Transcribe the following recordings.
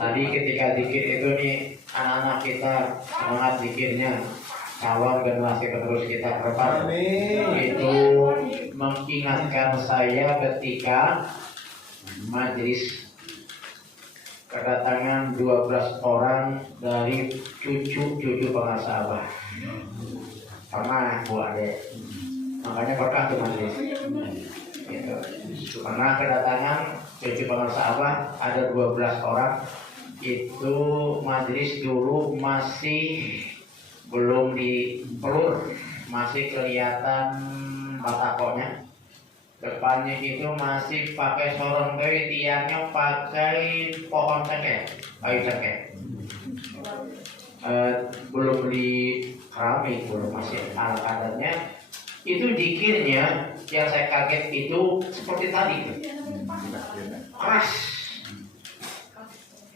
Tadi ketika zikir itu nih, anak-anak kita semangat zikirnya, calon generasi penerus kita ke depan. Itu mengingatkan saya ketika majelis kedatangan 12 orang dari cucu pengusaha Abah. Pernah Bu Ade, makanya berkah tuh majelis. Gitu. Pernah kedatangan cucu pengusaha Abah ada 12 orang. Itu majelis dulu masih belum dipelur, masih kelihatan batakonya. Depannya itu masih pakai sorong kayu, tiangnya pakai pohon cengkeh, kayu cengkeh. Belum di keramik, belum, masih ala kadarnya. Itu zikirnya yang saya kaget itu seperti tadi, keras.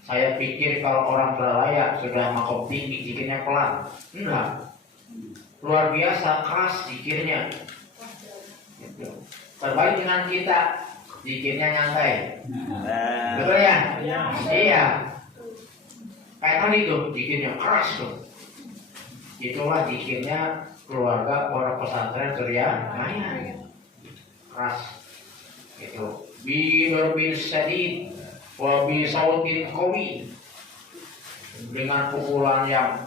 Saya pikir kalau orang berlayak sudah makom tinggi, zikirnya pelan. Enggak, luar biasa keras zikirnya. Terbalik dengan kita, zikirnya nyantai. Betul ya? Iya. Kayak tadi tuh, zikirnya keras tuh. Itulah zikirnya keluarga orang pesantren Surya Maya. Keras. Itu. Bidurbin sadid wa bisautin qawi, dengan pukulan yang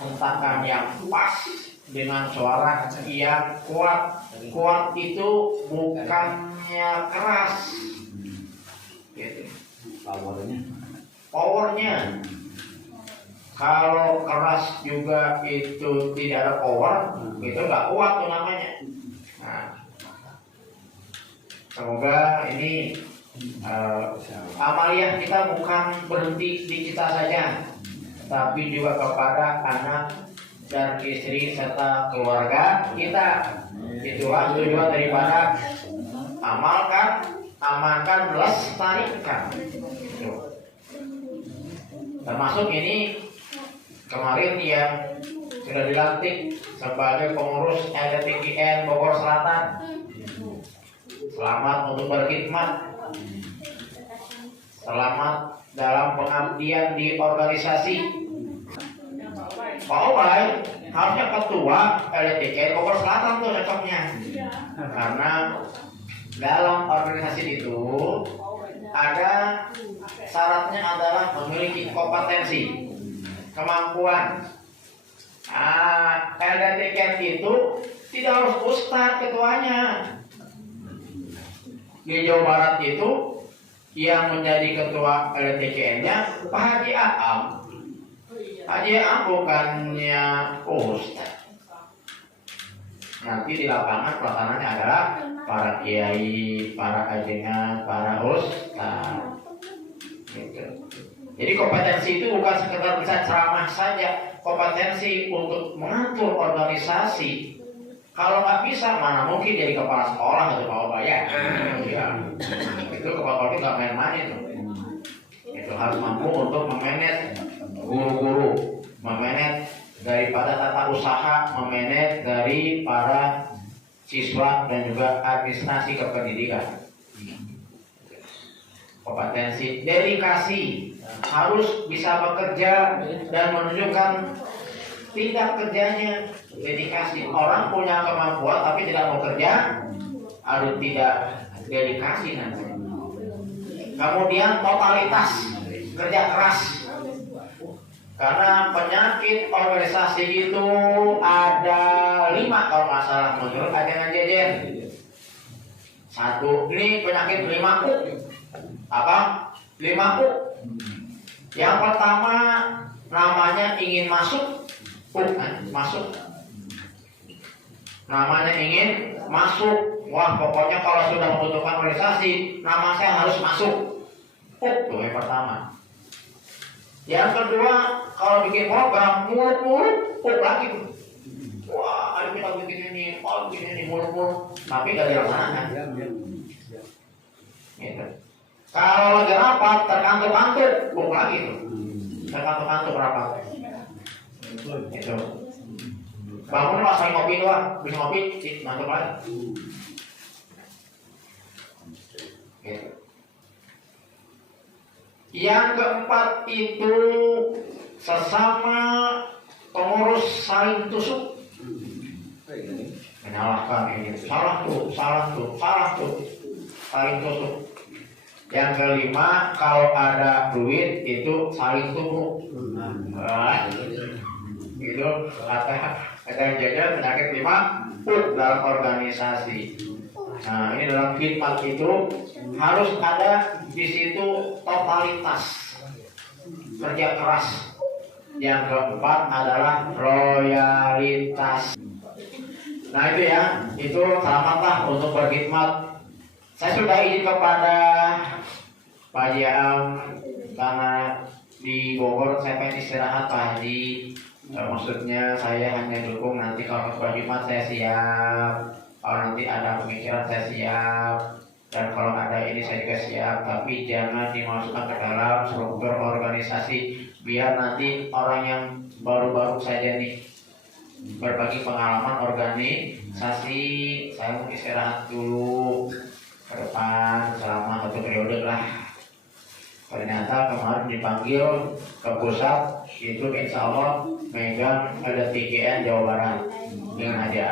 hentakan yang pas, dengan suara yang kuat. Kuat itu bukannya keras, gitu. Powernya. Kalau keras juga itu tidak ada power, itu nggak kuat tuh namanya. Nah, semoga ini amaliyah kita bukan berhenti di kita saja, tapi juga kepada anak dan istri serta keluarga kita. Itulah tujuan daripada amalkan, lestarikan. Termasuk ini kemarin yang sudah dilantik sebagai pengurus LTPGN Bogor Selatan. Selamat untuk berkhidmat. Selamat dalam pengabdian di organisasi. Pak Obay harusnya ketua LTPGN Bogor Selatan tuh cocoknya. Karena dalam organisasi itu ada syaratnya adalah memiliki kompetensi, kemampuan. LTPGN itu tidak harus ustadz ketuanya. Di Jawa Barat itu yang menjadi ketua LTPGN-nya Pak Haji Aam. Haji Aam bukannya ustadz. Nanti di lapangan pelaksananya adalah para kiai, para ajengan, para ustadz. Gitu. Jadi kompetensi itu bukan sekedar bisa ceramah saja, kompetensi untuk mengatur organisasi. Kalau nggak bisa, mana mungkin jadi kepala sekolah atau Pak ya? Ya. Itu kepala sekolah nggak main-main itu. Itu harus mampu untuk memanage guru-guru, memanage daripada tata usaha, memanage dari para siswa dan juga administrasi kependidikan. Kompetensi, dedikasi, harus bisa bekerja dan menunjukkan tindak kerjanya. Dedikasi, orang punya kemampuan tapi tidak mau kerja, harus tidak dedikasi nanti. Kemudian totalitas, kerja keras. Karena penyakit organisasi itu ada 5 kalau nggak salah menurut ajaran Jejen. 1, ini penyakit 5U. Apa? 5U. Yang pertama namanya ingin masuk, masuk. Namanya ingin masuk. Wah, pokoknya kalau sudah membutuhkan organisasi, nama saya harus masuk. Itu yang pertama. Yang kedua, kalau bikin program muluk-muluk, lagi. Wah, ayo kita bikin ini, muluk-muluk, tapi gak dilaksanakan. Gitu. Kalau lagi rapat, terkantuk-kantuk, lagi tuh. Terkantuk-kantuk rapat. Itu. Bangun pas lagi ngopi doang, bisa ngopi, ngantuk lagi. Gitu. Yang keempat itu sesama pengurus saling tusuk, menyalahkan ini, salah tuh, saling tusuk. Yang kelima, kalau ada duit itu saling tumpuk. Itu kata jajan penyakit 5 dalam organisasi. Nah, ini dalam khidmat itu harus ada di situ totalitas, kerja keras. Yang keempat adalah loyalitas. Nah itu ya, itu selamatlah untuk berkhidmat. Saya sudah izin kepada Pak Haji karena di Bogor saya pengen istirahat Pak Haji. Maksudnya saya hanya dukung, nanti kalau berkhidmat saya siap. Kalau nanti ada pemikiran saya siap, dan kalau ada ini saya juga siap, tapi jangan dimasukkan ke dalam struktur organisasi, biar nanti orang yang baru-baru saja nih berbagi pengalaman organisasi. Saya mau istirahat dulu ke depan selama 1 periode lah. Ternyata kemarin dipanggil ke pusat, itu insya Allah megang ada TGN Jawa Barat dengan Haji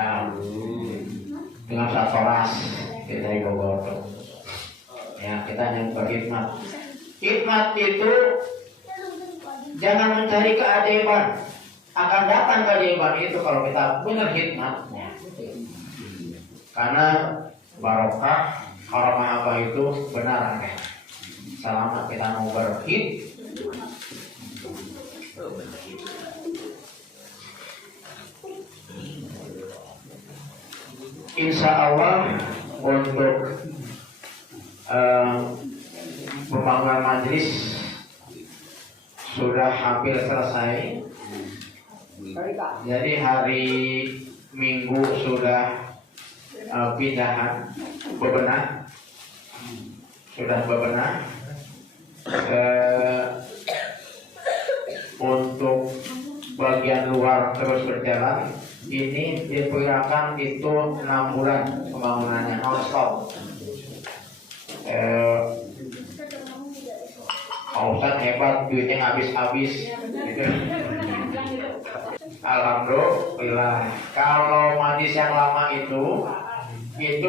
dengan Satforas kita dari Bogor. Ya, kita hanya berkhidmat. Khidmat itu jangan mencari keajaiban, akan datang keajaiban itu kalau kita benar khidmat. Karena barokah karomah apa itu benar ada. Selama kita mau berkhidmat. Insya Allah untuk pembangunan majelis sudah hampir selesai. Jadi hari Minggu sudah pindahan bebenah, untuk bagian luar terus berjalan. Ini diperkirakan itu 6 bulan pembangunannya non-stop. Ustadz hebat, duitnya habis-habis gitu. Alhamdulillah. Kalau majlis yang lama itu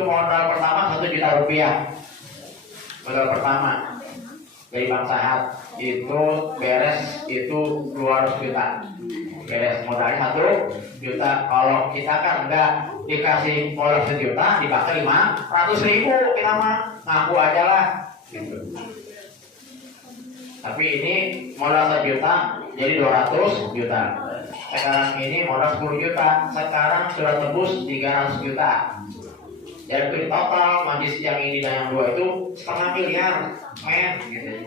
modal pertama 1 juta rupiah. Modal pertama dari Bang Sahat itu beres itu 200 juta. Beres modalnya 1 juta. Kalau kita kan enggak dikasih modal 1 juta dipakai 500.000, kita mah ngaku aja lah gitu. Tapi ini modal 1 juta jadi 200 juta. Sekarang ini modal 10 juta, sekarang sudah tembus 300 juta. Jadi total majlis yang ini dan yang 2 itu setengah miliar, men gitu.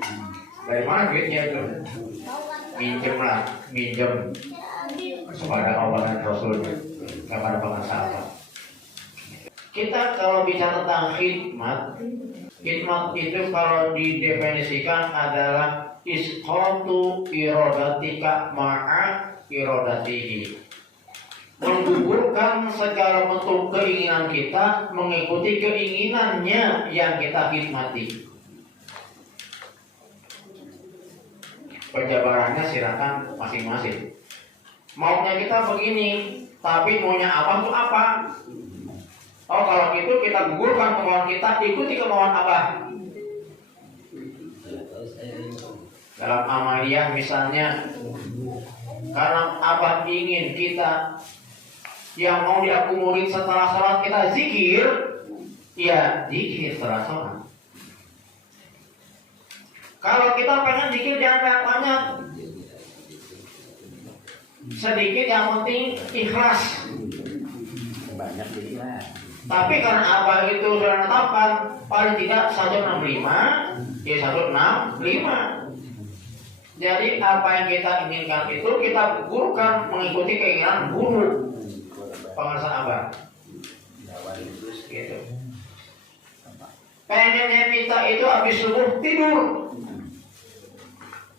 Dari mana duitnya itu? Minjem kepada Allah dan Rasulnya, kepada pengasapan. Kita kalau bicara tentang khidmat itu kalau didefinisikan adalah isqatu irodatika ma'a irodatihi, menggugurkan segala bentuk keinginan kita mengikuti keinginannya yang kita khidmati. Penjabarannya silakan masing-masing. Maunya kita begini, tapi maunya apa tuh apa? Oh, kalau gitu kita gugurkan kemauan kita, ikuti kemauan apa? Dalam amaliyah misalnya, karena Abah ingin kita yang mau diakomodir setelah sholat kita zikir, ya zikir setelah sholat. Kalau kita pengen zikir jangan banyak, sedikit, yang penting ikhlas. Tapi karena Abah itu sudah menetapkan paling tidak 165, ya 165. Jadi apa yang kita inginkan itu kita gugurkan mengikuti keinginan guru pengawasan Abah. Gitu. Pengennya kita itu habis subuh tidur,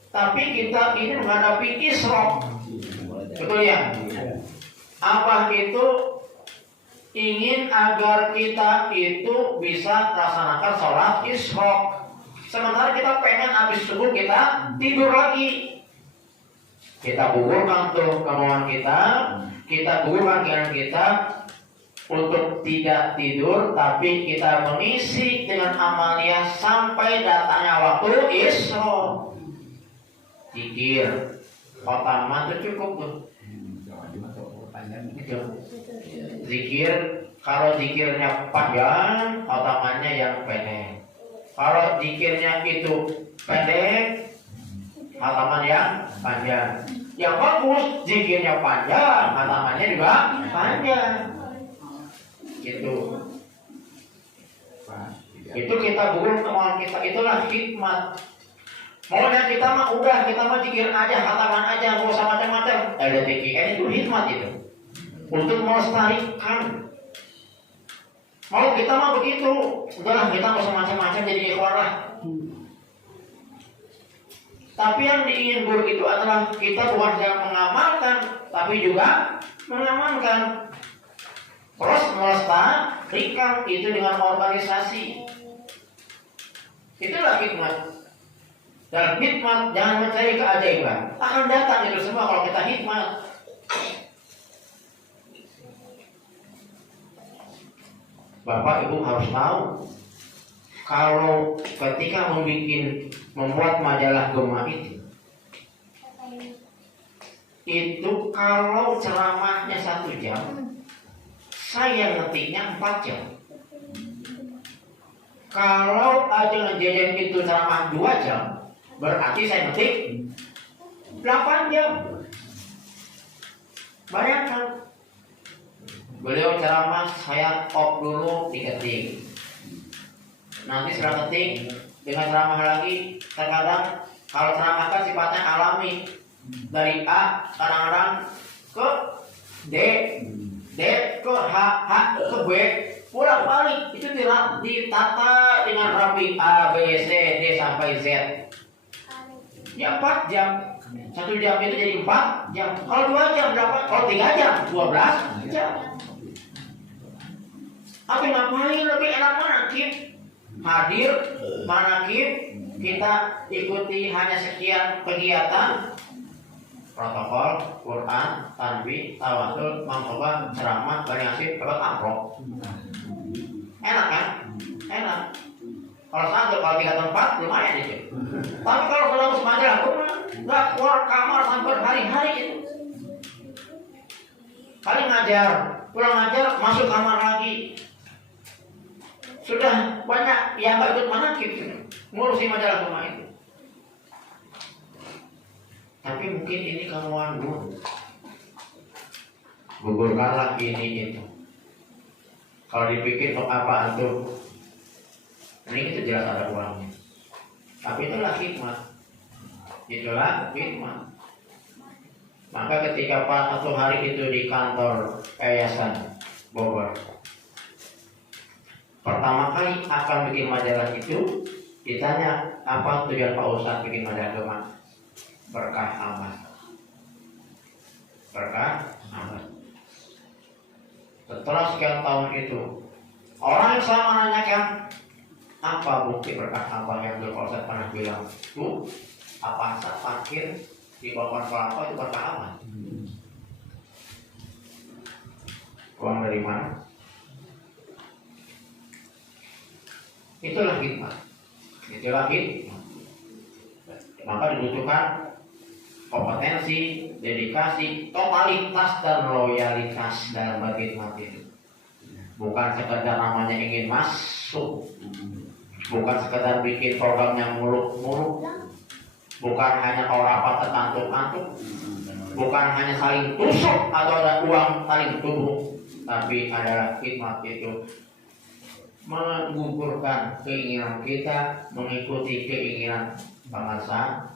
tapi kita ini menghadapi isyraq. Betul ya? Abah itu ingin agar kita itu bisa laksanakan sholat isyraq. Sementara kita pengen habis subuh kita tidur lagi. Kita gugurkan tuh kemauan kita gugurkan keinginan kita untuk tidak tidur, tapi kita mengisi dengan amalia sampai datangnya waktu isya. Zikir, khotaman itu cukup tuh. Zikir, kalau zikirnya panjang, khotamannya yang pendek. Kalau zikirnya itu pendek, khotaman yang panjang. Yang bagus, zikirnya panjang, khotamannya juga panjang. Itu kita gugur kemauan kita, itulah hikmat. Maunya kita mah udah, kita mah zikir aja, katakan aja, nggak usah macam-macam. LDTKN itu hikmat itu untuk melestarikan. Mau kita mah begitu, udahlah kita nggak usah macam-macam, jadi ikhwan lah. Tapi yang diingin guru itu adalah kita bukan saja mengamalkan, tapi juga mengamankan. Terus melestarikan itu dengan organisasi. Itulah hikmat. Dan hikmat jangan mencari keajaiban. Akan datang itu semua kalau kita hikmat. Bapak Ibu harus tahu, kalau ketika membuat majalah Gema itu kalau ceramahnya 1 jam, saya ngetiknya 4 jam. Kalau aja Jejen itu ceramah 2 jam, berarti saya ngetik 8 jam. Bayangkan, beliau ceramah, saya off dulu diketik. Nanti setelah ketik, dengan ceramah lagi, terkadang kalau ceramah kan sifatnya alami. Dari A, kadang-kadang ke D ke H ke B, pulang balik. Itu ditata dengan rapi A, B, C, D sampai Z. Ya 4 jam. 1 jam itu jadi 4 jam. Kalau 2 jam berapa? Kalau 3 jam 12 jam. Tapi ngapain lebih enak manakib? Hadir manakib, kita ikuti hanya sekian kegiatan, protokol, Quran, tanbih, tawasul, mangkobah, ceramah, bariasif, dapat amplop. Enak kan? Enak. Kalau 1, kalau 3 tempat lumayan itu. Tapi kalau selalu semacam aku nggak keluar kamar sampai hari-hari itu. Kali ngajar, pulang ngajar, masuk kamar lagi. Sudah banyak yang nggak ikut manakib ngurusi majalah Gema itu. Tapi mungkin ini kemauan guru. Gugurkanlah ini itu. Kalau dipikir untuk apa antum? Ini kita jelas ada uangnya. Tapi itulah hikmah. Itulah hikmah. Maka ketika Pak 1 hari itu di kantor Yayasan Bogor, pertama kali akan bikin majalah itu, ditanya apa tujuan Pak Ustadz bikin majalah Gema? Berkah amal. Berkah amal. Setelah sekian tahun itu, orang yang sama menanyakan, apa bukti berkah amal yang Pak Ustadz pernah bilang? Tuh, apa saat parkir di bawah kelapa itu berkah amal? Uang dari mana? Itulah hikmah. Itulah hikmah. Maka dibutuhkan kompetensi, dedikasi, totalitas dan loyalitas dalam berkhidmat itu. Bukan sekedar namanya ingin masuk, bukan sekedar bikin program yang muluk-muluk, bukan hanya kalau rapat terkantuk-kantuk, bukan hanya saling tusuk atau ada uang saling tubuh, tapi adalah hikmat itu menggugurkan keinginan kita mengikuti keinginan bangsa.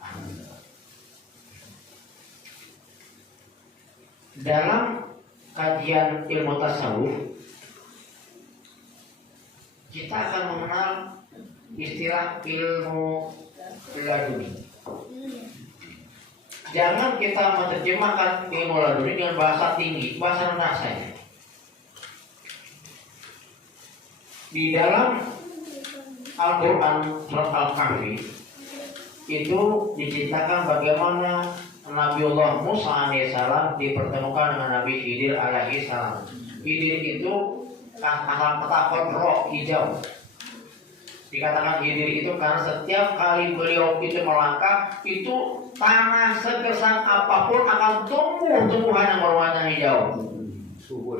Dalam kajian ilmu tasawuf, kita akan mengenal istilah ilmu laduni. Jangan kita menerjemahkan ilmu laduni dengan bahasa tinggi, bahasa rendah saja. Di dalam Al-Quran surat Al-Kahfi itu diceritakan bagaimana Nabiullah Musa alaihissalam dipertemukan dengan Nabi Khidir alaihissalam. Khidir itu kata roh hijau. Dikatakan Khidir itu karena setiap kali beliau itu melangkah, itu tanah segersang apapun akan tumbuh tumbuhan yang berwarna hijau. Subur.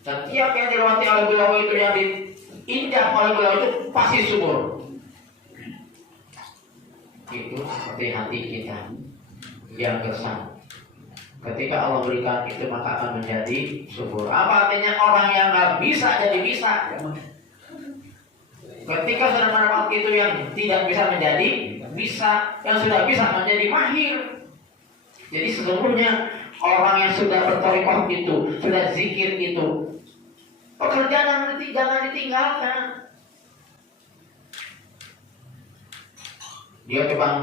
Setiap yang dilewati oleh beliau itu, yang diinjak oleh beliau itu pasti subur. Itu seperti hati kita yang gersang. Ketika Allah berikan itu, maka akan menjadi subur. Apa artinya orang yang nggak bisa jadi bisa? Ketika sudah mendapat itu, yang tidak bisa menjadi bisa, yang sudah bisa menjadi mahir. Jadi sesungguhnya orang yang sudah bertorikoh itu, sudah zikir itu, pekerjaan jangan ditinggalkan. Dia tukang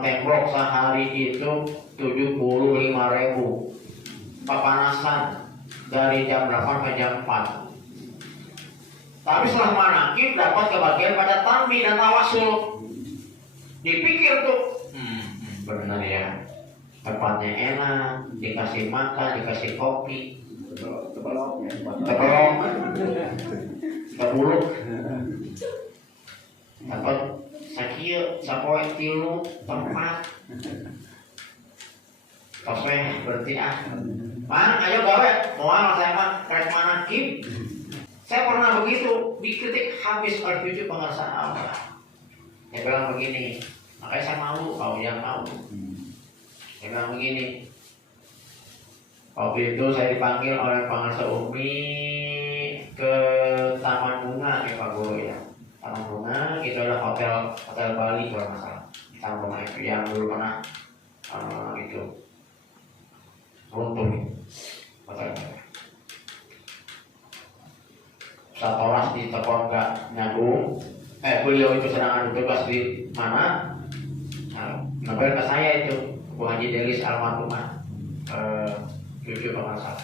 tembok sehari itu 75.000. Pepanasan dari jam 8 ke jam 4. Tapi setelah manakib dapat kebagian pada tanbih dan tawasul. Dipikir tuh, benar ya, tempatnya enak, dikasih makan, dikasih kopi, tebuluk, dapat sakieu sapoe tilu tempat. Tosweh berarti ayo gawe, moal saya mah rek manakib. Saya pernah begitu, dikritik habis oleh cucu pengasah Allah. Saya bilang begini, makanya saya malu kalau yang malu. Saya bilang begini, waktu itu saya dipanggil oleh pengasah Umi ke Taman Bunga ya Pak Guru ya. Taman Bunga itu adalah hotel Bali kalau nggak salah. Taman Bunga itu yang dulu pernah itu runtuh hotel. Satoras di telepon nggak nyambung. Beliau itu sedang adu tugas di mana? Ngebel ke saya itu Bu Haji Delis almarhumah, cucu pengasah.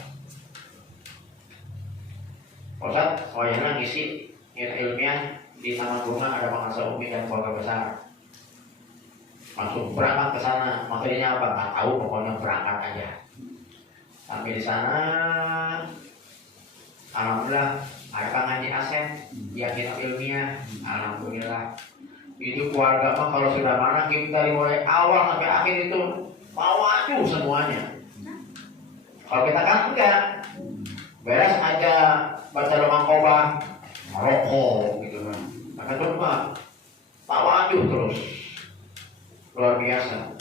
Ustaz, wayahna ngisi ilmiah di Taman Bunga, ada pengasah Umi dan keluarga besar. Langsung berangkat ke sana. Materinya apa? Nggak tahu, pokoknya berangkat aja. Sampai di sana, alhamdulillah ada Kang Haji Asep, yakin ilmiah, alhamdulillah. Itu keluarga mah kalau sudah manakib dari mulai awal sampai akhir itu tawadu semuanya. Kalau kita kan enggak, beres aja baca Romangkobah, merokok gitu kan. Maka itu mah tawadu terus, luar biasa.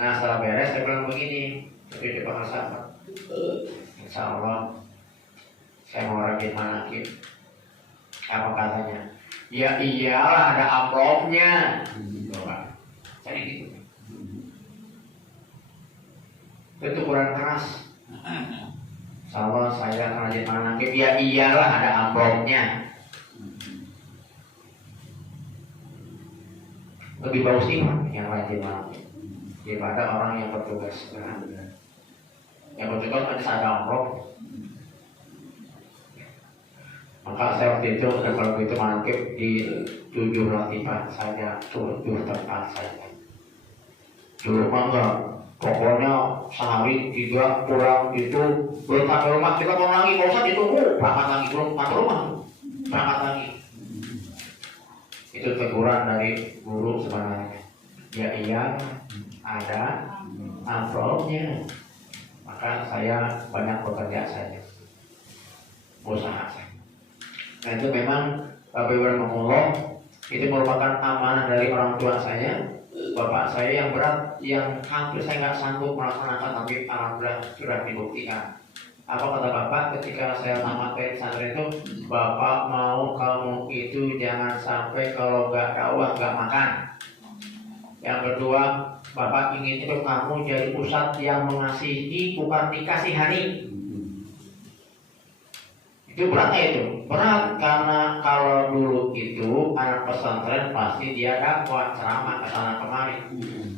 Nah setelah beres saya bilang begini, tapi coba sahabat, insya Allah saya mau rajin manakib. Apa katanya? Ya iyalah ada amplopnya. Jadi gitu. Itu kurang keras. Insya Allah saya akan rajin manakib. Ya iyalah ada amplopnya. Lebih bagus sih yang rajin manakib daripada orang yang bertugas. Yang bertugas ada amplop. Maka saya waktu itu kalau itu manakib di 7 latifah saja, 7 tempat saja. Dulu mah enggak, pokoknya sehari 3 pulang itu belum sampai rumah kita mau lagi, kalau usah ditunggu berangkat lagi, belum sampai rumah berangkat lagi. Itu teguran dari guru sebenarnya. Ya iya ada amplopnya. Maka saya banyak bekerja saja, usaha saya. Nah itu memang Bapak Ibu itu merupakan amanah dari orang tua saya, bapak saya yang berat, yang hampir saya nggak sanggup melaksanakan, tapi alhamdulillah sudah dibuktikan. Apa kata bapak ketika saya tamat dari pesantren itu? Bapak mau kamu itu jangan sampai kalau nggak dakwah nggak makan. Yang kedua, bapak ingin itu kamu jadi ustadz yang mengasihi bukan dikasihani. Itu beratnya itu, berat karena kalau dulu itu anak pesantren pasti dia dakwah ceramah ke sana kemari.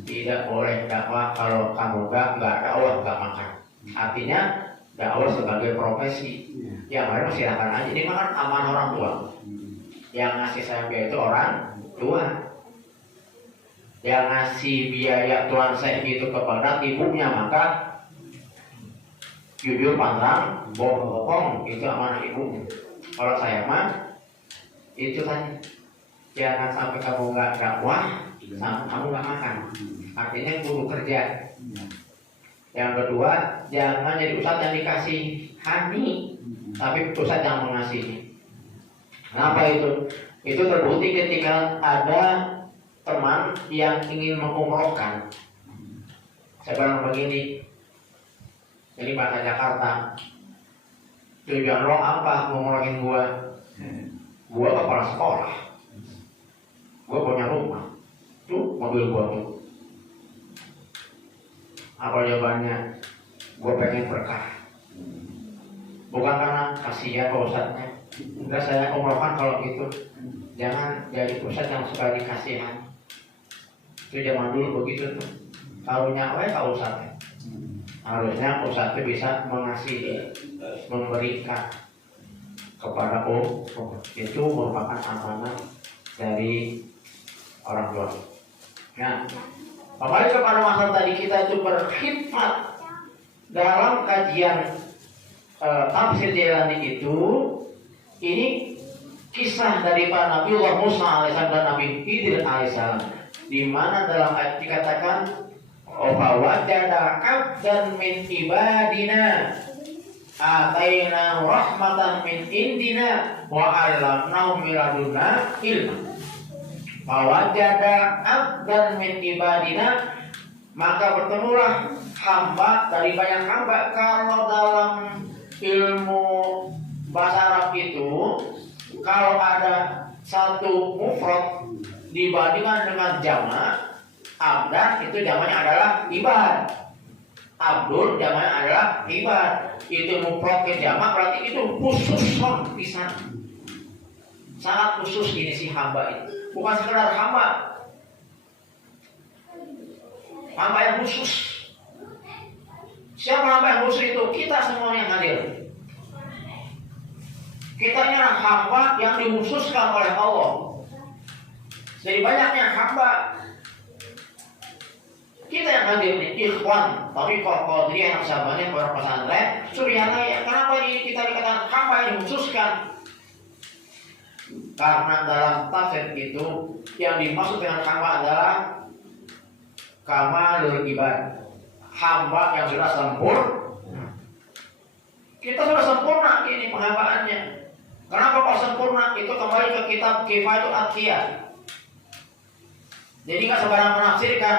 Tidak boleh dakwah kalau kamu nggak dakwah nggak makan. Artinya dakwah sebagai profesi. Yang lain silakan aja. Ini kan aman orang tua. Yang ngasih saya biaya itu orang tua. Yang ngasih biaya tuan saya itu kepada ibunya, maka jujur pantang bohong, itu amanah ibu. Kalau saya mah itu kan jangan sampai kamu nggak dakwah, sampai kamu nggak makan. Artinya kudu kerja. Yang kedua, jangan jadi ustadz yang dikasih hani, tapi ustadz yang mengasihi. Kenapa itu? Itu terbukti ketika ada teman yang ingin mengumrohkan. Saya bilang begini, jadi bahasa Jakarta, tujuan lo apa ngumrohin gua? Gua kepala sekolah, gua punya rumah, tuh mobil gua tuh. Apa jawabannya? Gue pengen berkah. Bukan karena kasihan Pak Ustadznya. Enggak, saya umrohkan kalau gitu. Jangan jadi Ustadz yang suka dikasihan. Itu zaman dulu begitu tuh. Tahunya Pak Ustadznya. Harusnya Ustadz itu bisa mengasihi, memberikan kepada itu merupakan amanah dari orang tua. Nah, kembali kepada masalah tadi, kita itu berkhidmat dalam kajian tafsir Jailani itu. Ini kisah dari Pak Nabi Musa alaihissalam dan Nabi Khidir alaihissalam, di mana dalam ayat dikatakan fawajada abdan min ibadina ataina rahmatan min indina wa 'allamnahu min ladunna ilma. Fawajada abdan min ibadina, maka bertemulah hamba dari banyak hamba. Kalau dalam ilmu bahasa Arab itu, kalau ada satu mufrad dibandingkan dengan jamak, abdan itu jamaknya adalah ibad, abdul jamaknya adalah ibad. Itu mufrad ke jamak berarti itu khusus pisan, sangat khusus ini si hamba itu. Bukan sekedar hamba, hamba yang khusus. Siapa hamba yang khusus itu? Kita semua yang hadir. Kita ini hamba yang dikhususkan oleh Allah. Jadi banyaknya hamba. Kita yang hadir nih, ikhwan, tapi kok qadiriyah yang sahabatnya para pesantren, Suryana, kenapa ini kita dikatakan hamba yang dikhususkan? Karena dalam tafsir itu yang dimaksud dengan hamba adalah kamalul ibad, hamba yang sudah sempurna. Kita sudah sempurna ini penghambaannya. Kenapa kok sempurna? Itu kembali ke kitab Kifayatul Atqiyah. Jadi nggak sembarang menafsirkan.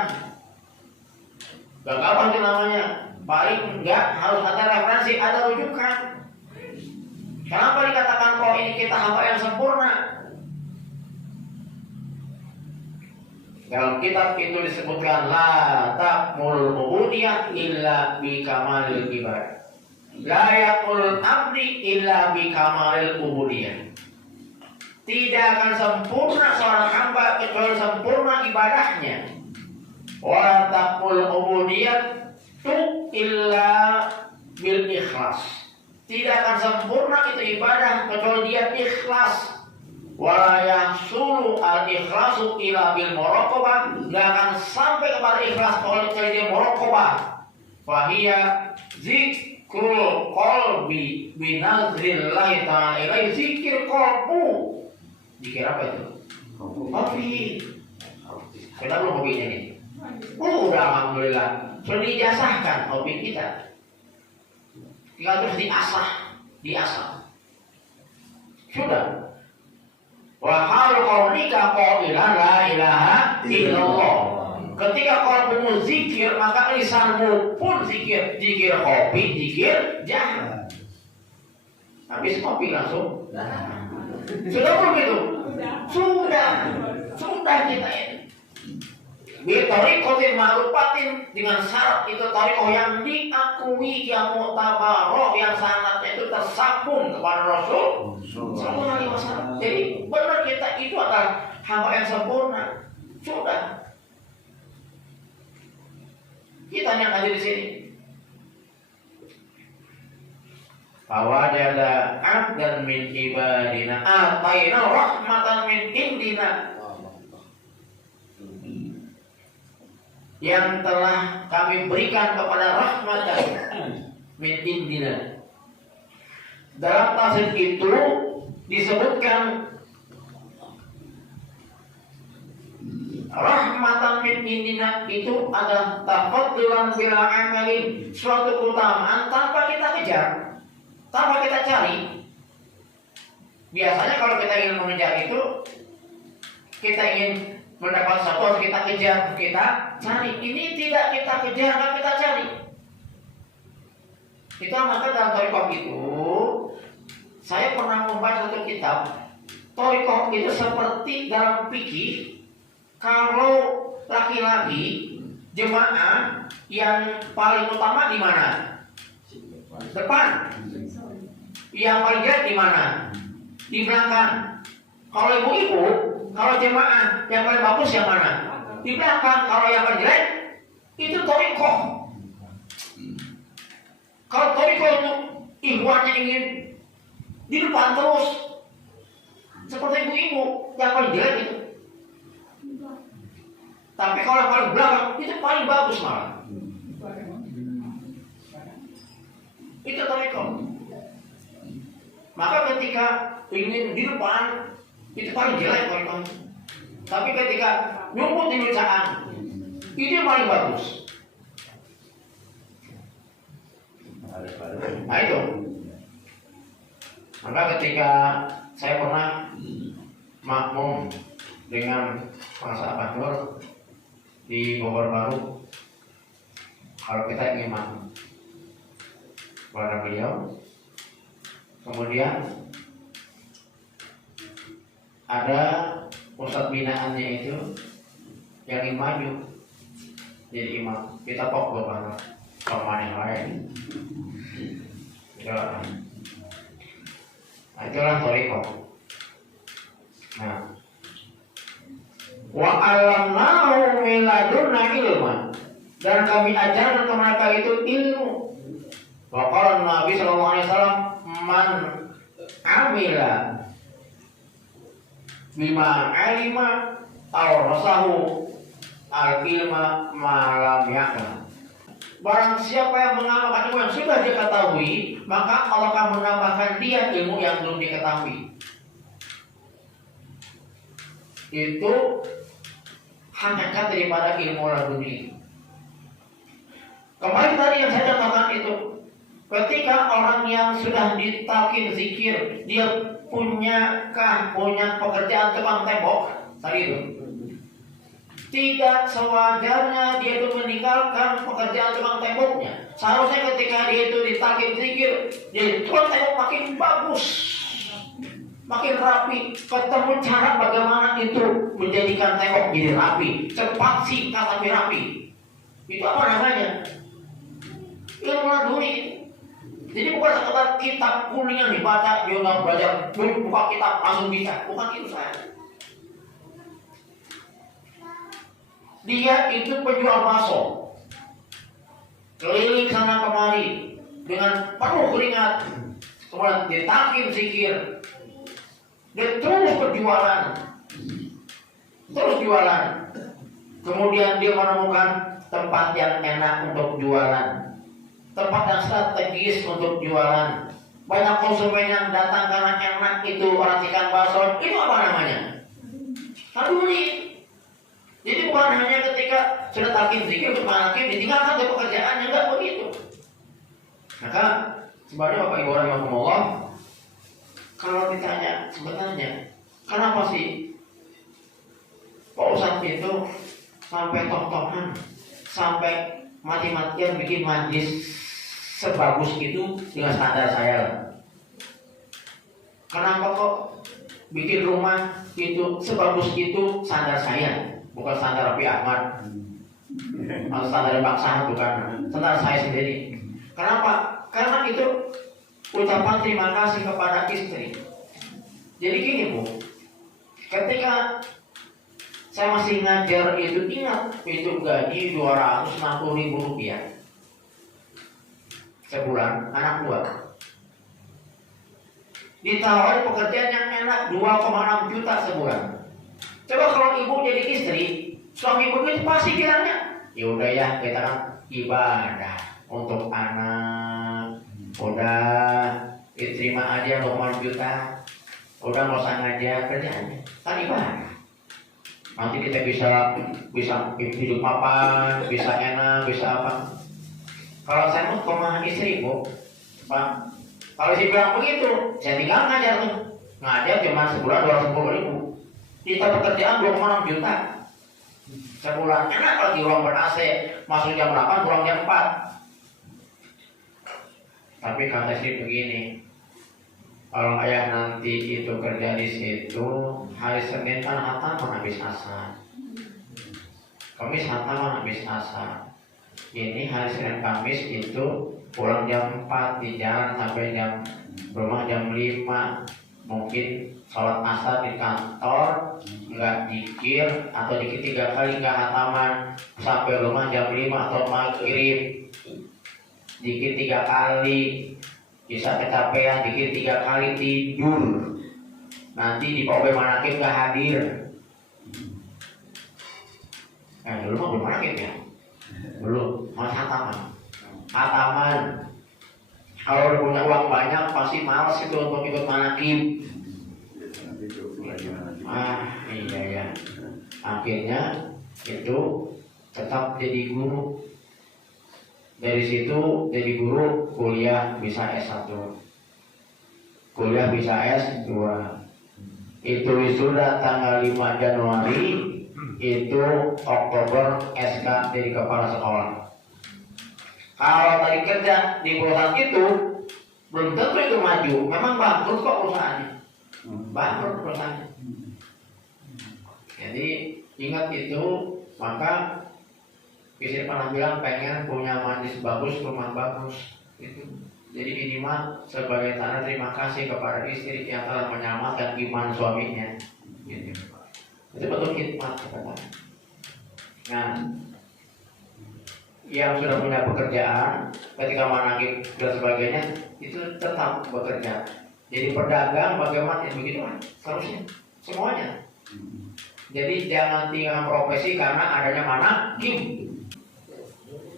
Gak itu namanya. Paling enggak harus ada referensi, ada rujukan. Kenapa dikatakan kalau ini kita hamba yang sempurna? Dalam kitab itu disebutkan la taqmul ubudiyah illa bi kamalil ibad. La yaqul abdi illa bi kamalil ubudiyah. Tidak akan sempurna seorang hamba kecuali sempurna ibadahnya. Wa taqmul ubudiyah tu illa bil ikhlas. Tidak akan sempurna itu ibadah kecuali dia ikhlas. Wala yahsulu al-ikhlasu ila bil muraqabah, enggak akan sampai kepada ikhlas kalau dia muraqabah. Fahiya zikrul qalbi bi nazrillahi ta'ala ilaihi, zikir qalbu. Zikir apa itu? Hobi. Kita belum hobinya nih. Udah alhamdulillah sudah dijasahkan hobi kita. Tinggal terus diasah. Sudah. Wa hal qaulika qailan la ilaha illallah. Ketika qalbumu zikir, maka lisanmu pun zikir. Zikir kopi, zikir jahat. Habis kopi langsung. Sudah belum itu? Sudah kita ini. Bitorikotin ma'rufatin, dengan syarat itu tarikoh yang diakui, yang mu'tabaroh, yang sanatnya itu tersambung kepada Rasul Sallallahu Alaihi Wasallam. Jadi benar kita itu adalah hamba yang sempurna. Sudah. Kita yang ada di sini. Fawajada abdan min ibadina ataina rahmatan min indina, yang telah kami berikan kepada rahmatan min indina. Dalam tafsir itu disebutkan rahmatan min indina itu adalah tafaddulan bila amalin, suatu keutamaan tanpa kita kejar, tanpa kita cari. Biasanya kalau kita ingin mengejar itu, kita ingin mendapat sesuatu, kita kejar, kita cari. Ini tidak kita kejar, tidak kita cari. Itu maka dalam thariqah itu, saya pernah membaca satu kitab. Thariqah itu seperti dalam fikih, kalau laki-laki jemaah yang paling utama di mana? Depan. Yang paling jelek di mana? Di belakang. Kalau ibu-ibu, kalau jemaah yang paling bagus yang mana? Di belakang. Kalau yang paling jelek itu thariqah. Kalau thariqah itu ikhwannya ingin di depan terus, seperti ibu-ibu yang paling jelek itu. Tapi kalau yang paling belakang itu paling bagus malah. Itu thariqah. Maka ketika ingin di depan itu paling jelek thariqah. Tapi ketika nyumput di bacaan itu yang paling bagus. Nah itu. Maka ketika saya pernah makmum dengan masa Abadul di Bogor Baru, kalau kita ingin makmum kepada beliau, kemudian ada pusat binaannya itu yang ingin maju jadi imam, kita fokus pada pemain yang lain. Nah, itulah thariqah. Nah, wa alamnahu min ladunna ilman, dan kami ajarkan kepada mereka itu ilmu. Wa qala Nabi sallallahu alaihi wasallam, man amila bima alima aw rasahu al ilma ma lam ya'lam. Barang siapa yang mengamalkan ilmu yang sudah dia ketahui, maka Allah akan menambahkan dia ilmu yang belum diketahui. Itu hakikat daripada ilmu laduni. Kemarin tadi yang saya katakan itu, ketika orang yang sudah ditalkin zikir, dia punya pekerjaan tukang tembok tadi itu, tidak sewajarnya dia itu meninggalkan pekerjaan tukang temboknya. Seharusnya ketika dia itu ditalkin zikir, jadi tukang tembok makin bagus, makin rapi, ketemu cara bagaimana itu menjadikan tembok jadi rapi, cepat, singkat tapi rapi. Itu apa namanya? Ilmu laduni. Jadi bukan sekedar kitab kuning yang dibaca, dia nggak belajar, buka kitab langsung bisa. Bukan itu saya. Dia itu penjual bakso, keliling sana kemari dengan penuh keringat, kemudian ditalkin zikir. Dia terus berjualan, terus jualan. Kemudian dia menemukan tempat yang enak untuk jualan, tempat yang strategis untuk jualan. Banyak konsumen yang datang karena enak itu racikan bakso. Itu apa namanya? Laduni. Jadi bukan hanya ketika sudah talkin zikir untuk talkin ditinggalkan dari pekerjaannya, enggak begitu. Maka sebenarnya Bapak Ibu rahimahumullah, kalau ditanya sebenarnya kenapa sih Pak Ustadz itu sampai toh-tohan, sampai mati-matian bikin majlis sebagus itu dengan standar saya? Kenapa kok bikin rumah itu sebagus itu standar saya, bukan standar Raffi Ahmad atau standar Baksa, bukan standar saya sendiri. Kenapa? Karena itu ucapan terima kasih kepada istri. Jadi gini Bu, ketika saya masih ngajar itu, ingat itu gaji 260.000 rupiah sebulan, anak 2. ditawari pekerjaan yang enak 2,6 juta sebulan. Coba kalau ibu jadi istri, suami begitu pasti kiranya, ya udah ya kita kan ibadah untuk anak, udah diterima aja 2,6 juta, udah nggak usah ngajar kerjaannya, kan ibadah. Nanti kita bisa hidup mapan, bisa enak, bisa apa. Kalau saya mau kemana istri bu, Pak, kalau si bilang begitu, saya tinggal ngajar tuh. Ngajar cuma sebulan 210.000. Kita pekerjaan 2,6 juta sebulan. Enak lagi ruang ber-AC, masuk jam 8, pulang jam 4. Tapi kata istri begini, kalau ayah nanti itu kerja di situ, hari Senin kan hataman habis asar, Kamis hataman habis asar. Ini hari Senin Kamis itu pulang jam 4, di jalan sampai rumah jam 5. Mungkin sholat asar di kantor nggak dikir atau dikit 3 kali nggak hataman, sampai rumah jam 5 atau maghrib dikit 3 kali, bisa kecapean dikit 3 kali tidur, nanti di Pak Manakib nggak hadir. Dulu mah belum manakib ya, belum masih hataman. Kalau udah punya uang banyak pasti malas itu untuk ikut manakib. Iya ya. Akhirnya itu tetap jadi guru. Dari situ jadi guru, kuliah bisa S1, kuliah bisa S2. Itu wisuda tanggal 5 Januari, itu Oktober SK jadi kepala sekolah. Kalau tadi kerja di perusahaan itu belum tentu itu maju. Memang bangkrut kok perusahaannya, bangkrut perusahaannya. Jadi ingat itu. Maka istri pernah bilang pengen punya majlis bagus, rumah bagus. Itu. Jadi minimal sebagai tanda terima kasih kepada istri yang telah menyelamatkan iman suaminya. Gitu. Itu betul khidmat kepada. Nah, yang sudah punya pekerjaan ketika manakib dan sebagainya itu tetap bekerja. Jadi pedagang bagaimana begitu kan seharusnya semuanya. Jadi jangan tinggal profesi karena adanya manakib.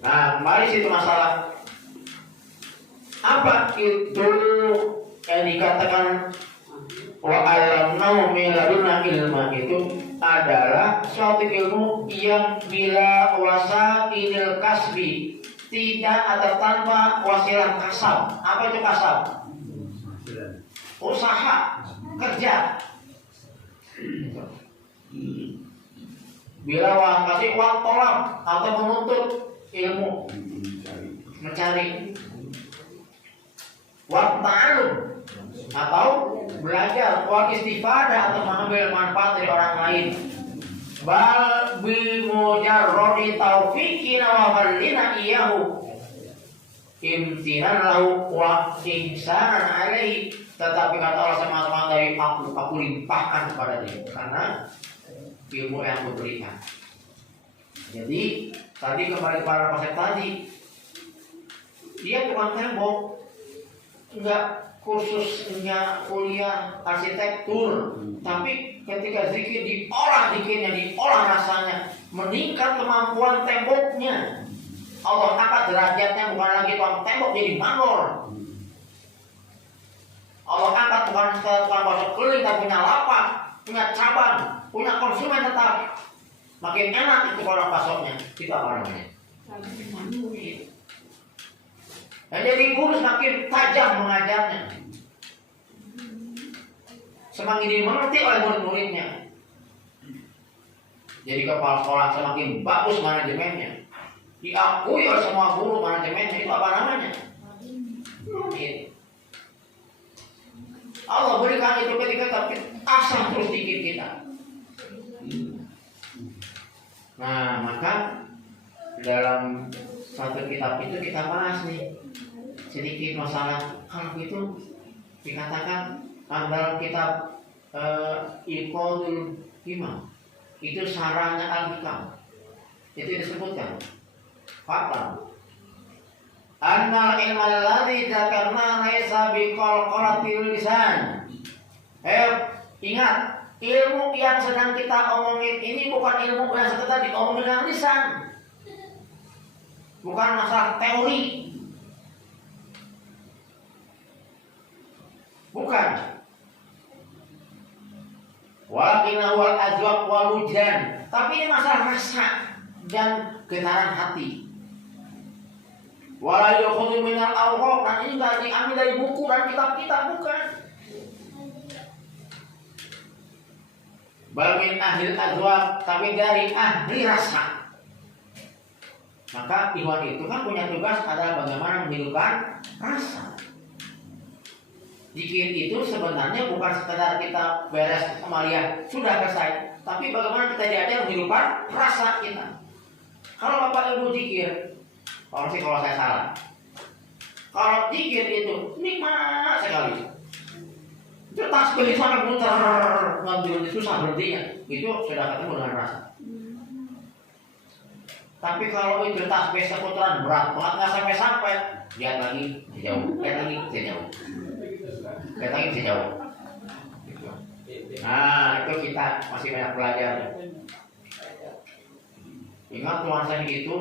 Nah, kembali situ masalah apa itu yang dikatakan wa alamnau min ladunna ilma, itu adalah suatu ilmu yang bila wasailil kasbi, tidak ada tanpa wasilah kasab. Apa itu kasab? Usaha, kerja. Bila kasih uang tolak atau menuntut ilmu, mencari ta'allum atau belajar, istifadah atau mengambil manfaat dari orang lain. Bal bi mujarradi taufiqina wa fallina iyahu imtinan lahu wa ihsanan alaihi. Tetapi kata Allah sama-sama dari aku limpahkan kepada dia karena ilmu yang kuberikan. Jadi tadi kembali pada konsep tadi, dia bukan tembok, enggak khususnya kuliah arsitektur, tapi ketika zikir diolah zikirnya, diolah rasanya, meningkat kemampuan temboknya. Allah angkat derajatnya, bukan lagi tukang tembok jadi mandor. Allah angkat bukan tukang bakso keliling, tapi punya lapak, punya cabang, punya konsumen tetap. Makin enak itu orang baksonya. Itu apa namanya? Dan jadi guru semakin tajam mengajarnya, semakin dimengerti oleh murid-muridnya. Jadi kepala sekolah semakin bagus manajemennya, diakui oleh semua guru manajemennya. Itu apa namanya? Mungkin Allah berikan itu ketika kita asah terus dikit kita. Nah, maka dalam satu kitab itu kita bahas nih sedikit masalah kalau itu dikatakan dalam kitab Iqadul Himam itu sarana al-hikam itu disebutkan fatal Annal ilmal ladzi dzakarna laisa biqalqalatil lisan. Ingat, ilmu yang sedang kita omongin ini bukan ilmu yang sekedar diomongin dengan lisan. Bukan masalah teori. Bukan. Walakinna wal azwaq wal wujdan. Tapi ini masalah rasa dan getaran hati. Wala yukhudhu minal awraq. Nah, ini tidak diambil dari buku dan kitab-kitab, bukan. Bal min ahli azwaq, tapi dari ahli rasa. Maka ikhwan itu kan punya tugas adalah bagaimana menghidupkan rasa. Zikir itu sebenarnya bukan sekedar kita beres amaliyah sudah selesai, tapi bagaimana kita diajar menghidupkan rasa kita. Kalau Bapak Ibu zikir, kalau saya salah. Kalau zikir itu nikmat sekali. Itu tasbih sangat muter, ngambil itu susah berhentinya. Itu sudah ketemu dengan rasa. Tapi kalau itu tasbih seputaran berat banget nggak sampai-sampai, lihat lagi jauh, lihat lagi jauh. Katanya bisa jauh. Nah, itu kita masih banyak belajar. Ingat Tuhan saya itu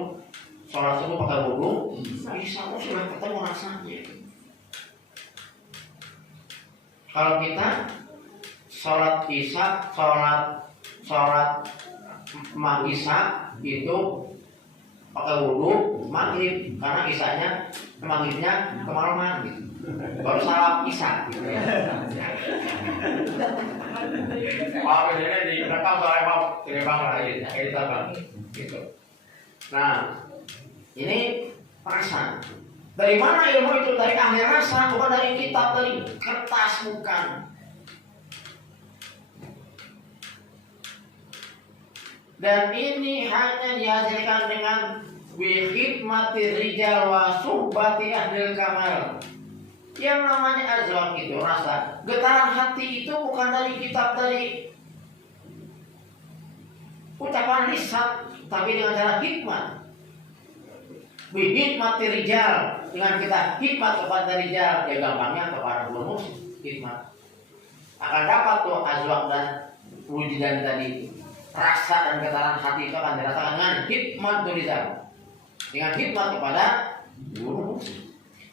sholat subuh pakai wudu, bisa sudah ketemu rasanya. Kalau kita sholat isya, sholat isya itu pakai wudu maghrib, karena isyanya maghribnya kemalaman gitu. Baru salam isya gitu ya. Wah, ini di rekam soalnya mau terbang lagi, kita bang gitu. Nah, ini rasa. Dari mana ilmu itu? Dari ahli rasa, bukan dari kitab, dari kertas, bukan. Dan ini hanya dihasilkan dengan bihidmati rijal wa suhbati ahlil kamal. Yang namanya azwaq itu rasa, getaran hati itu bukan dari kitab, dari ucapan lisan, tapi dengan cara hikmat. Bihidmati rijal, dengan kita hikmat kepada rijal, ya gampangnya kepada ulama hikmat. Akan dapat tuh azwaq dan wujudan tadi, rasa dan getaran hati itu akan dirasakan dengan hikmat rijal, dengan hikmat kepada ulama.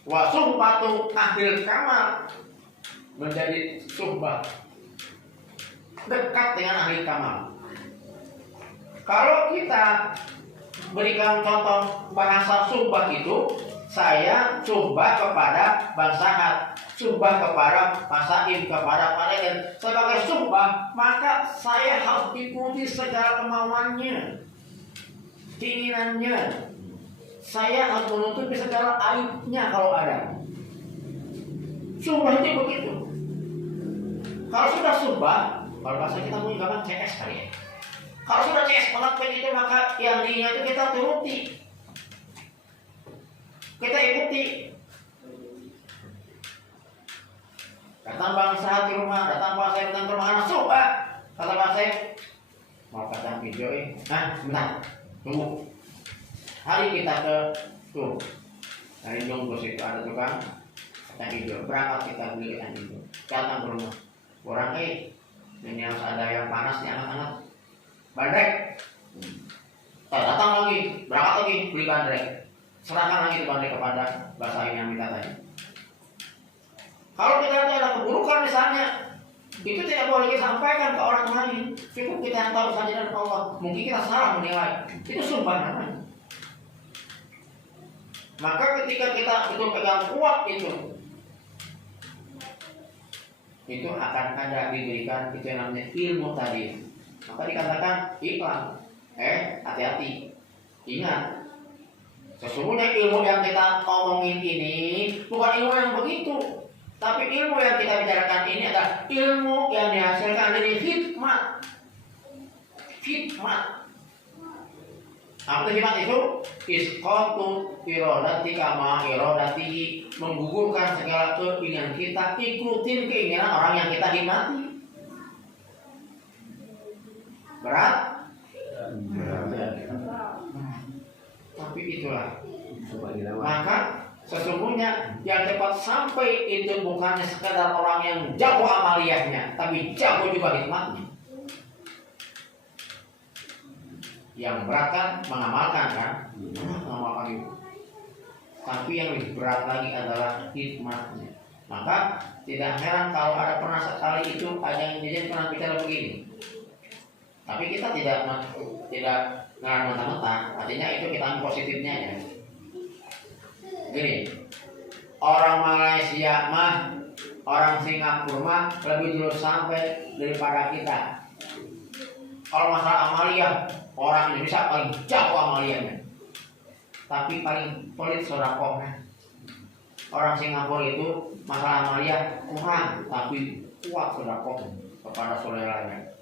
Wa suhbatu ahlil kamal, menjadi suhbah dekat dengan ahli kamal. Kalau kita berikan contoh bahasa suhbah itu, saya suhbah kepada Bang Sahat, suhbah kepada Pak Saim, kepada Pak Leden. Sebagai suhbah, maka saya harus ikuti segala kemauannya, keinginannya. Saya harus menutupi segala aibnya kalau ada. Suhbah itu begitu. Kalau sudah suhbah, kalau bahasa kita punya gampang CS kali ya. Kalau sudah CS melakukan itu, maka yang diingat itu kita turuti, kita ikuti. Datang bangsa di rumah, datang Pak saya datang ke rumah anak suhbah. Kata Pak saya, mau kacang hijau bentar, tunggu. Hari kita ke tuh dari Jongkos itu ada tukang kacang hijau, berangkat kita beli kacang hijau, datang ke rumah orang ini harus ada yang panas nih, anak-anak bandrek. Datang lagi, berangkat lagi beli bandrek, serahkan lagi bandrek kepada bahasa yang minta tadi. Kalau kita ada keburukan misalnya, itu tidak boleh disampaikan ke orang lain, cukup kita yang tahu saja dari Allah. Mungkin kita salah menilai, itu sumpah namanya. Maka ketika kita itu pegang kuat itu akan ada diberikan itu yang namanya ilmu tadi. Maka dikatakan iklan, hati-hati, ingat, sesungguhnya ilmu yang kita omongin ini bukan ilmu yang begitu, tapi ilmu yang kita bicarakan ini adalah ilmu yang dihasilkan dari hikmat. Apa hikmat itu? Isqatu iradati kama iradatihi, menggugurkan segala keinginan kita, ikutin keinginan orang yang kita hikmati. Berat? Tapi itulah. Maka Sesungguhnya yang cepat sampai itu bukannya sekedar orang yang jago amaliyahnya, tapi jago juga hikmatnya. Yang berat kan mengamalkan kan, mengamalkan itu. Tapi yang lebih berat lagi adalah hikmatnya. Maka tidak heran kalau ada pernah sekali itu ada yang jadi pernah bicara begini. Tapi kita tidak ngarang mentah-mentah. Artinya itu kita ambil positifnya ya. Gini, orang Malaysia mah, orang Singapura mah lebih dulu sampai daripada kita. Kalau masalah amaliyah, orang Indonesia paling jago amaliyahnya, tapi paling pelit sodakohnya. Orang Singapura itu masalah amaliyah kurang, tapi kuat sodakoh kepada saudaranya.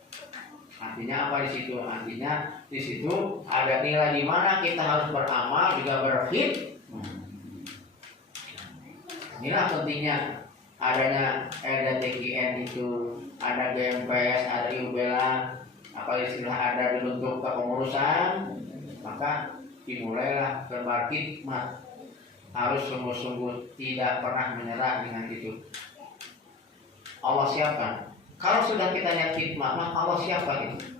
Artinya apa di situ? Artinya di situ ada nilai di mana kita harus beramal juga berhikmah. Inilah pentingnya adanya RDTKN itu, ada GMPS, ada IUBELA, apa istilah ada dibentuk kepengurusan, maka dimulailah lembar hikmat. Harus sungguh-sungguh tidak pernah menyerah dengan itu. Allah siapkan. Kalau sudah kita lihat hikmat, maka Allah siapkan itu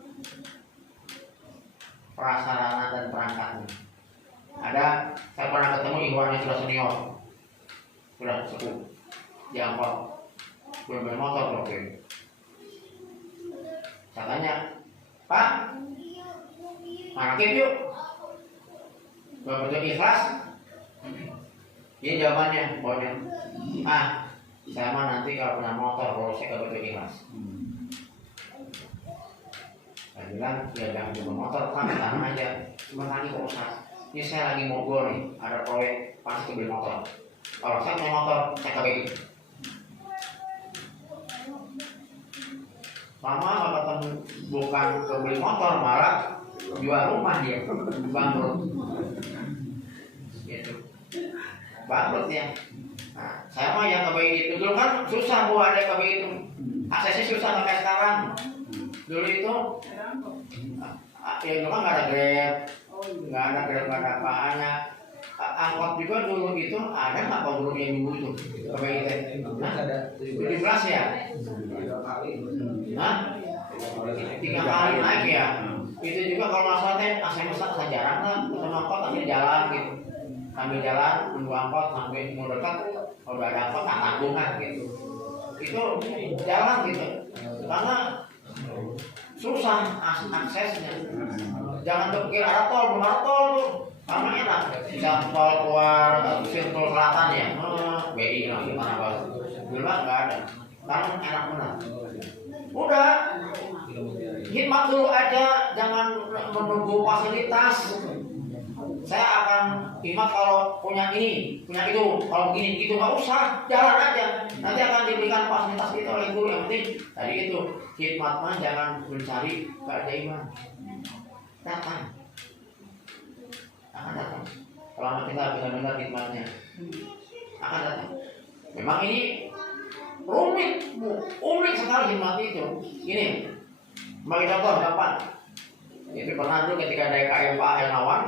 prasarana dan perangkatnya. Saya pernah ketemu ikhwan yang sudah senior, sudah sepuh, diangkut, belum bermotor oke. Saya tanya, Pak, market yuk, betul ikhlas? Ini jawabannya, pokoknya, saya mah nanti kalau punya motor, kalau saya betul ikhlas. Saya bilang, ya jangan coba motor, kan tangan aja. Cuma tadi kok usah. Ini saya lagi mau go nih, ada proyek pasti beli motor. Kalau saya punya motor, saya KBI. Lama kalau ketemu bukan beli motor, malah jual rumah dia, bangkrut. Gitu. Bangkrut ya. Nah, saya mah yang KBI itu dulu kan susah buat ada KBI itu. Aksesnya susah sampai sekarang. Dulu itu, ya dulu kan nggak ada Grab, nggak ada apa-apa. Angkot juga dulu itu ada nggak kalau dulu yang minggu itu KBI itu? Nah, 17 ya? Hah? 3 kali naik ya? Itu juga kalau masalahnya saya jarang lah ketemu angkot akhirnya jalan gitu. Sambil jalan nunggu angkot sampai mau dekat, kalau udah ada angkot tak tanggungan gitu. Itu jalan gitu, karena susah aksesnya. Jangan berpikir ada tol, belum ada tol tuh. Karena enak, bisa tol keluar Sentul Selatan ya, BI lah gimana bang? Dulu nggak ada, karena enak benar. Udah, hikmat dulu aja, jangan menunggu fasilitas. Saya akan hikmat kalau punya ini, punya itu, kalau begini gitu nggak usah, jalan aja. Nanti akan diberikan fasilitas itu oleh guru. Yang penting tadi itu hikmat mah jangan mencari keajaiban. Datang. Akan datang. Selama kita benar-benar hikmatnya akan datang. Memang ini rumit sekali hikmat itu. Ini bagi contoh gampang. Itu pernah dulu ketika ada KM Pak Hermawan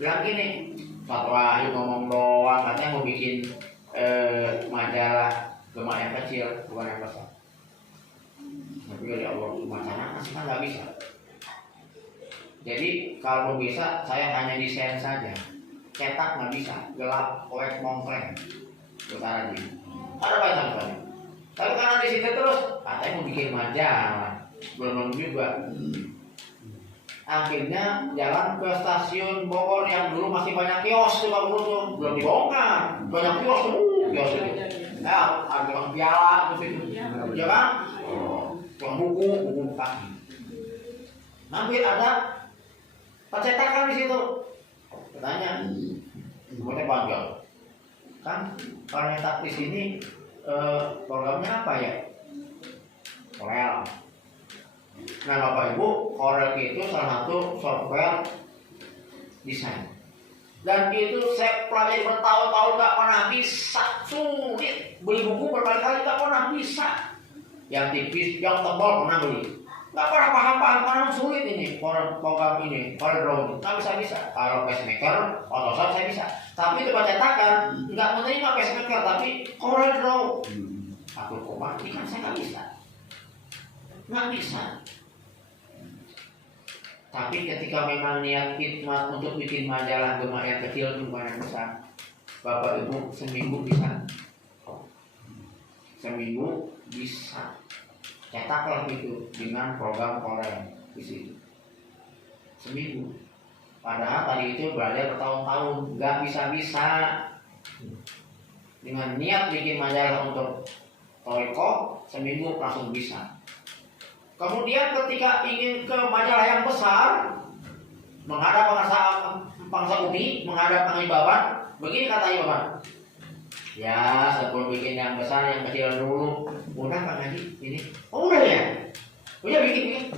bilang gini, Pak Wahyu ngomong doang, katanya mau bikin majalah Gema yang kecil, bukan yang besar. Tapi ya Allah, macam sih kan nggak bisa. Jadi kalau bisa saya hanya desain saja, cetak nggak bisa, gelap, koek, mongkreng, besar aja. Ada banyak sekali. Tapi karena di situ terus, katanya mau bikin majalah, belum juga. Akhirnya jalan ke stasiun Bogor yang dulu masih banyak kios tuh Pak Guru tuh, belum dibongkar, banyak kios tuh, kios itu. Ya, ada tukang piala tuh itu, ya kan? Tukang buku kaki. Nanti ada percetakan di situ. Katanya, buatnya panjang. Kan kalau nyetak di sini programnya apa ya? Corel. Nah Bapak Ibu, Corel itu salah satu software desain. Dan itu saya pelajari bertahun-tahun gak pernah bisa, sulit. Beli buku berkali-kali gak pernah bisa. Yang tipis, yang tebal pernah beli. Nggak pernah paham-paham, karena sulit ini program ini, CorelDRAW nggak bisa. Kalau pacemaker, Photoshop saya bisa. Tapi itu cetakan nggak menerima pacemaker, tapi CorelDRAW. Aku koma, ini kan saya nggak bisa. Tapi ketika memang niat khidmat untuk bikin majalah Gema yang kecil lumayan besar, Bapak Ibu seminggu bisa. Cetaklah gitu dengan program Corel di situ. Seminggu. Padahal tadi itu belajar bertahun-tahun, nggak bisa. Dengan niat bikin majalah untuk Toyko, seminggu langsung bisa. Kemudian ketika ingin ke majalah yang besar, menghadap bangsa Umi, menghadap Kang Ibaban, begini kata Ibaban. Ya, sebelum bikin yang besar, yang kecil dulu. Udah Pak Haji, ini. Oh udah ya? Udah bikin.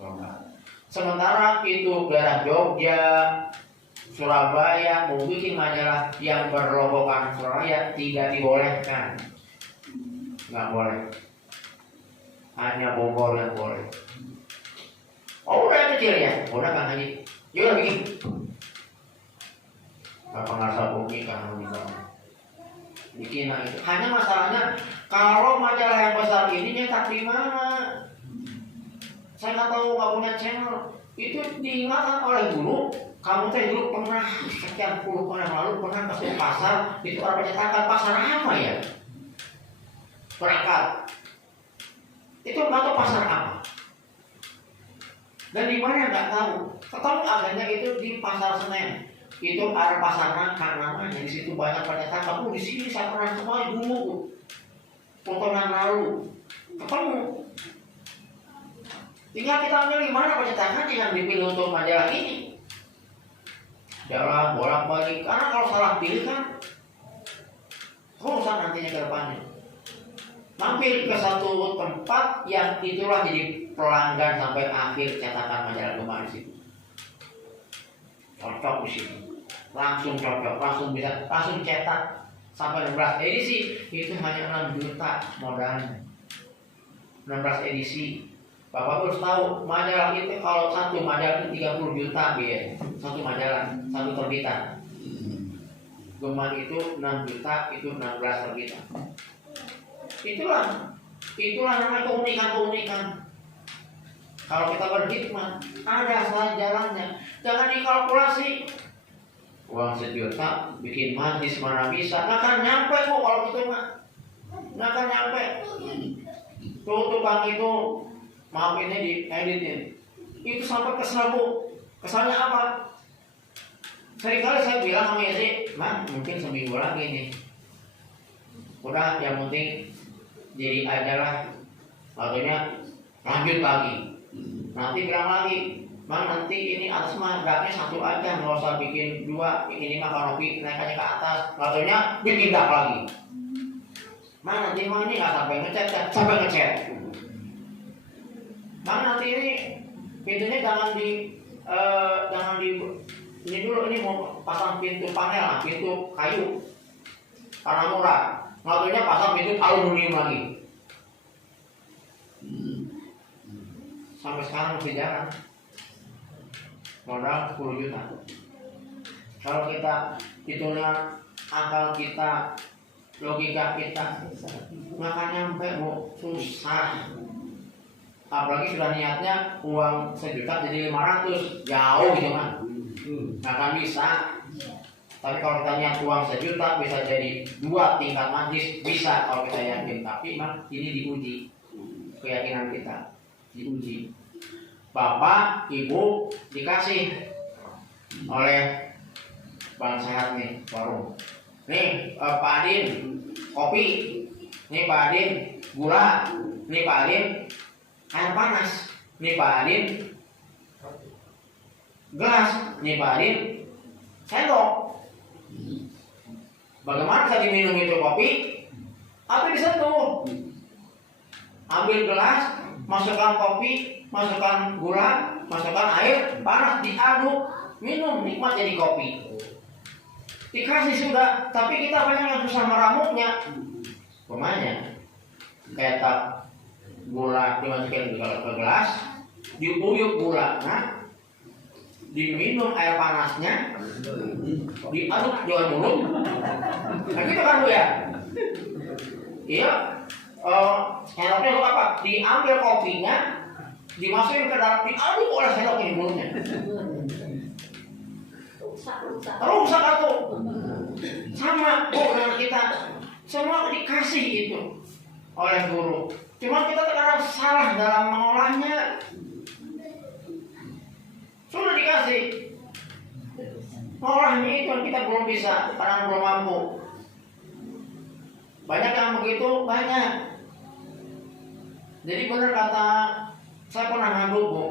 Oh, enggak. Sementara itu daerah Jogja, Surabaya mau bikin majalah yang berlogokan Surabaya tidak dibolehkan. Nggak boleh. Hanya Bogor yang boleh. Oh udah kecil ya? Udah Pak Haji. Yuk bikin. Bapak ngerasa bumi kan bikin itu. Hanya masalahnya kalau majalah yang besar ini nyetak di mana? Saya nggak tahu, nggak punya channel. Itu diingatkan oleh guru. Kamu teh dulu pernah sekian puluh tahun yang lalu pernah ke pasar, itu ada pencetakan pasar apa ya? Berangkat. Itu nggak tahu pasar apa. Dan di mana nggak tahu. Ketemu adanya itu di pasar Senen. Itu ada pasar Nangka namanya, di situ banyak pencetakan. Di sini saya pernah kemarin dulu, potongan lalu ketemu. Tinggal kita ambil di mana pencetakan yang dipilih untuk majalah ini. Jalan bolak-balik, karena kalau salah pilih kan rusak nantinya ke depannya. Mampir ke satu tempat yang itulah jadi pelanggan sampai akhir cetakan majalah Gema di situ. Cocok di situ, langsung cocok, langsung cetak sampai 16 edisi. Itu hanya 6 juta modalnya, 16 edisi. Bapak harus tahu majalah itu kalau satu majalah itu 30 juta biaya, satu majalah, satu terbitan. Gema itu 6 juta, itu 16 terbitan. Itulah namanya keunikan. Kalau kita berhikmat, ada salah jalannya. Jangan dikalkulasi. Uang 1 juta bikin mantis mana bisa. Nggak akan nyampe kok kalau gitu mah. Nggak akan nyampe. Tuh tukang itu, maaf ini di editin. Itu sampai kesel Bu. Kesalnya apa? Seringkali saya bilang sama Yesi, Mang mungkin seminggu lagi nih. Udah yang penting jadi aja lah. Waktunya lanjut lagi. Nanti bilang lagi, Mang nanti ini atas mah daknya 1 aja, nggak usah bikin 2, ini mah kanopi naikannya ke atas. Katanya bikin dak lagi. Mang nanti mah ini nggak sampai ngecat. Mang nanti ini pintunya jangan di ini dulu, ini mau pasang pintu panel lah, pintu kayu karena murah. Katanya pasang pintu aluminium lagi. Sampai sekarang masih jalan. Modal 10 juta. Kalau kita hitungnya akal kita, logika kita, nggak akan nyampe Bu, susah. Apalagi sudah niatnya uang 1 juta jadi 500, jauh gitu kan, nggak akan bisa. Tapi kalau kita niat uang 1 juta bisa jadi 2 tingkat mantis, bisa kalau kita yakin. Tapi memang ini diuji, keyakinan kita diuji. Bapak, Ibu dikasih oleh Bang Sehat nih warung. Nih Pak Adin kopi, nih Pak Adin gula, nih Pak Adin air panas, nih Pak Adin gelas, nih Pak Adin sendok. Bagaimana saya diminum itu kopi? Apa disentuh? Ambil gelas, masukkan kopi, masukkan gula, masukkan air panas, diaduk, minum, nikmat jadi kopi. Dikasih sudah, tapi kita banyak yang susah meramuknya. Pemanya ketak gula dimasukin ke gelas, diuyuk gulana, diminum air panasnya, diaduk dengan mulut. Nah gitu kan Bu ya? Iya. Sendoknya itu apa? Diambil kopinya, dimasukin ke dalam, diaduk oleh sendok ini mulutnya. Rusak atau sama Bu dengan kita, semua dikasih itu oleh guru. Cuma kita terkadang salah dalam mengolahnya. Sudah dikasih, mengolahnya itu kita belum bisa karena belum mampu. Banyak yang begitu, banyak. Jadi benar kata, saya pernah ngadu Bu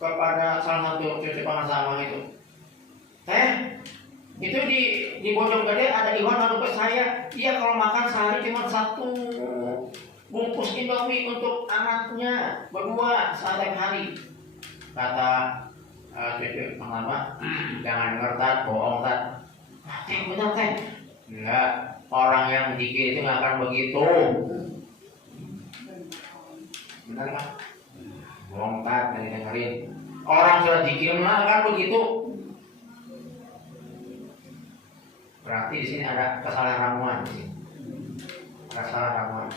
kepada salah satu cucu pengasama itu. Itu di Bojonggede ada Iwan ngadu ke saya, dia kalau makan sehari cuma 1 bungkus Indomie untuk anaknya berdua setiap hari. Kata cucu pengasama, jangan dengar Tat, bohong Tat. Benar Teh. Enggak, orang yang dikir itu nggak akan begitu. Benar kan? Bohong Tat, jangan dengerin. Orang sudah dikir nggak akan begitu. Berarti di sini ada kesalahan ramuan. Kesalahan ramuan.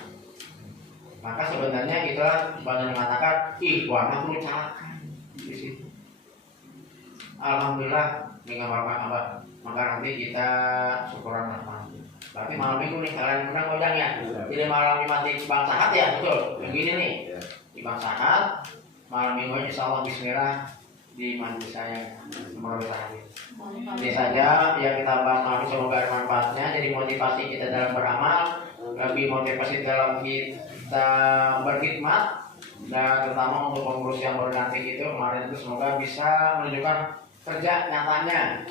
Maka sebenarnya kita sebenarnya mengatakan, warna perlu calakan di sini. Alhamdulillah dengan bapak abah. Maka nanti kita syukuran rahmat. Tapi malam minggu nih kalian menang godang ya. Jadi malam Jumat di Bang Sahat ya, betul. Begini nih di Bang Sahat. Malam minggu insya Allah Bismillah di majlis saya. Semoga berhasil. Ini saja yang kita bahas malam ini, semoga ada manfaatnya. Jadi motivasi kita dalam beramal, lebih motivasi dalam kita berkhidmat, dan terutama untuk pengurus yang baru nanti itu kemarin itu semoga bisa menunjukkan kerja nyatanya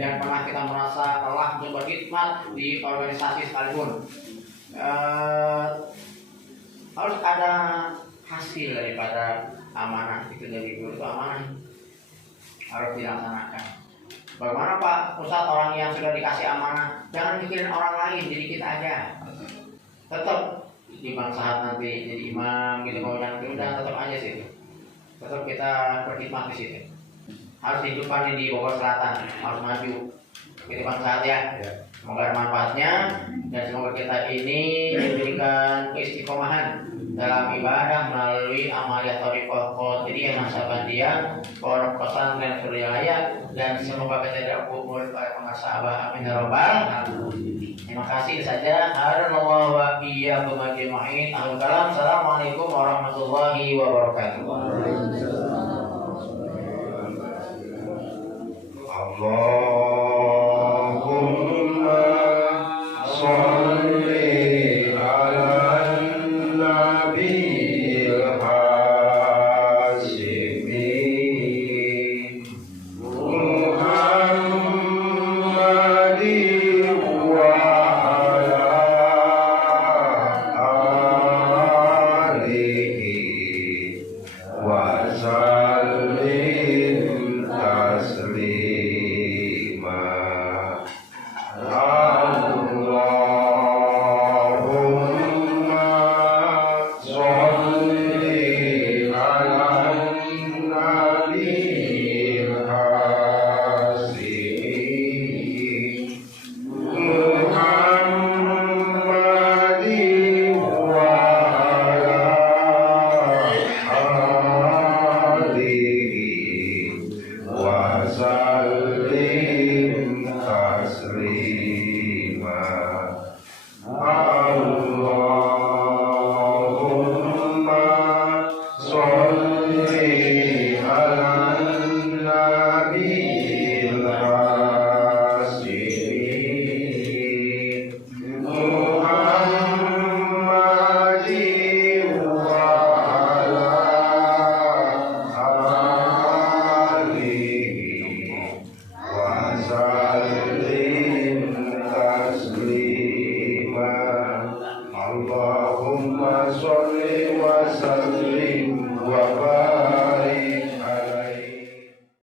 yang pernah kita merasa telah untuk berkhidmat di organisasi sekalipun. Harus ada hasil daripada amanah itu, dari guru itu amanah harus dilaksanakan. Bagaimana Pak Ustadz, orang yang sudah dikasih amanah jangan mikirin orang lain, jadi kita aja. Tetap di Bang Sahat nanti jadi imam gitu, mau nanti udah tetap aja sih. Tetap kita berkhidmat di situ. Harus hidupkan di Bogor Selatan, harus maju. Gitu Bang Sahat ya. Semoga ada manfaatnya dan semoga kita ini diberikan keistiqomahan dalam ibadah melalui amaliyah thariqah qadiriyah Naksabandiyah Pondok Pesantren Suryalaya, dan semoga kita tidak murid para pengasabah, amin ya rabbal alamin. Terima kasih saja. Hadanallahu wa iyyakum ajma'in. Ahlul kalam. Assalamualaikum warahmatullahi wabarakatuh. Allahumma sholli ala nabiyil hashimi Muhammadin wa ala alihi wa sallim taslima. Allahumma